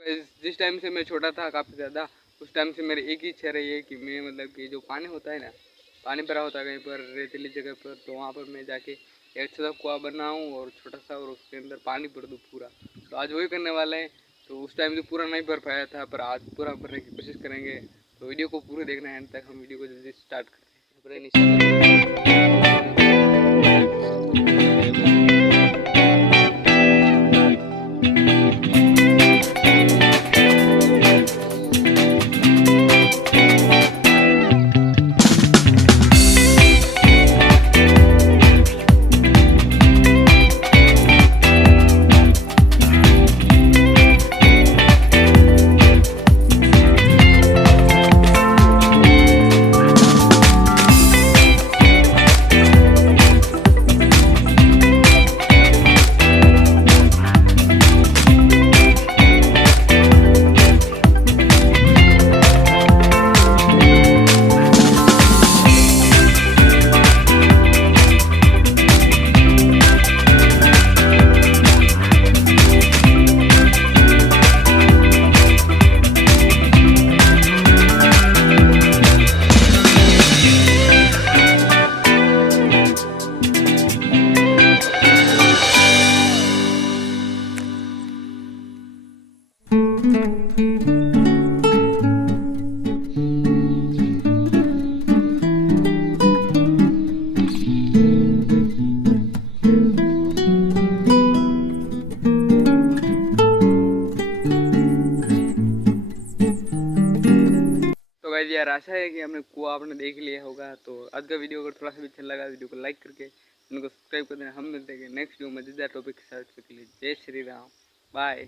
जिस टाइम से मैं छोटा था काफ़ी ज़्यादा, उस टाइम से मेरी एक ही इच्छा रही है कि मैं मतलब कि जो पानी होता है ना, पानी भरा होता है कहीं पर रेतीली जगह पर, तो वहाँ पर मैं जाके एक अच्छा सा कुआं बनाऊँ और छोटा सा, और उसके अंदर पानी भर दूँ पूरा। तो आज वही करने वाले हैं। तो उस टाइम तो पूरा नहीं भर पाया था, पर आज पूरा भरने की कोशिश करेंगे। तो वीडियो को पूरे देखना है एंड तक। हम वीडियो को जल्दी स्टार्ट करते हैं। तो गाइस यार, आशा है कि हमने कुआं आपने देख लिया होगा। तो आज का वीडियो अगर थोड़ा सा भी अच्छा लगा, वीडियो को लाइक करके उनको सब्सक्राइब कर देना। हम मिलते हैं नेक्स्ट वीडियो मजेदार टॉपिक के साथ। के लिए जय श्री राम, बाय।